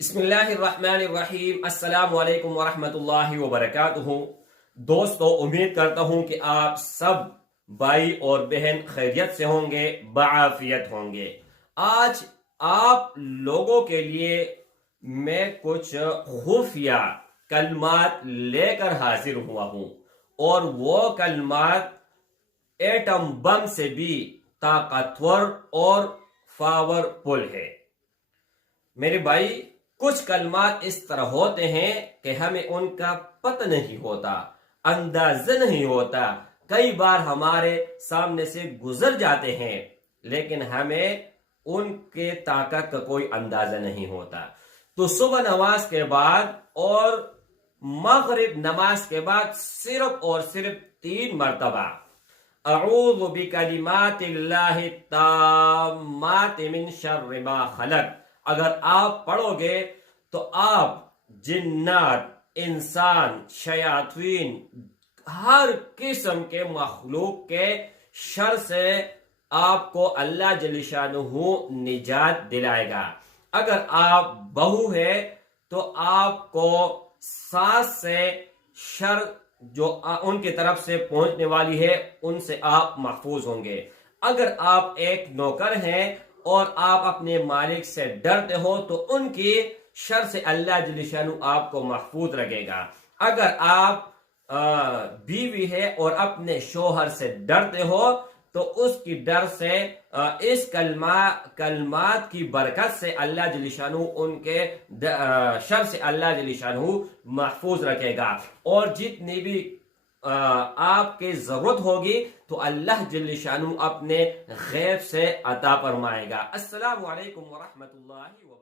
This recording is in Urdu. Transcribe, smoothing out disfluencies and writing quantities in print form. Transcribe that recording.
بسم اللہ الرحمن الرحیم۔ السلام علیکم ورحمۃ اللہ وبرکاتہ۔ دوستو، امید کرتا ہوں کہ آپ سب بھائی اور بہن خیریت سے ہوں گے، بعافیت ہوں گے۔ آج آپ لوگوں کے لیے میں کچھ خفیہ کلمات لے کر حاضر ہوا ہوں، اور وہ کلمات ایٹم بم سے بھی طاقتور اور پاورفل ہے۔ میرے بھائی، کچھ کلمات اس طرح ہوتے ہیں کہ ہمیں ان کا پتہ نہیں ہوتا، اندازہ نہیں ہوتا، کئی بار ہمارے سامنے سے گزر جاتے ہیں لیکن ہمیں ان کے طاقت کا کوئی اندازہ نہیں ہوتا۔ تو صبح نماز کے بعد اور مغرب نماز کے بعد صرف اور صرف 3 مرتبہ اعوذ بکلمات اللہ التامات من شر ما خلق اگر آپ پڑھو گے تو آپ جنات، انسان، شیاطین، ہر قسم کے مخلوق کے شر سے آپ کو اللہ جل شانہ نجات دلائے گا۔ اگر آپ بہو ہے تو آپ کو ساس سے شر جو ان کی طرف سے پہنچنے والی ہے ان سے آپ محفوظ ہوں گے۔ اگر آپ ایک نوکر ہیں اور آپ اپنے مالک سے ڈرتے ہو تو ان کی شر سے اللہ جل شانہ آپ کو محفوظ رکھے گا۔ اگر آپ بیوی ہے اور اپنے شوہر سے ڈرتے ہو تو اس کی ڈر سے اس کلمات کی برکت سے اللہ جل شانہ ان کے شر سے اللہ جل شانہ محفوظ رکھے گا، اور جتنی بھی آپ کی ضرورت ہوگی تو اللہ جل شانہ اپنے غیب سے عطا فرمائے گا۔ السلام علیکم ورحمۃ اللہ وبرکاتہ۔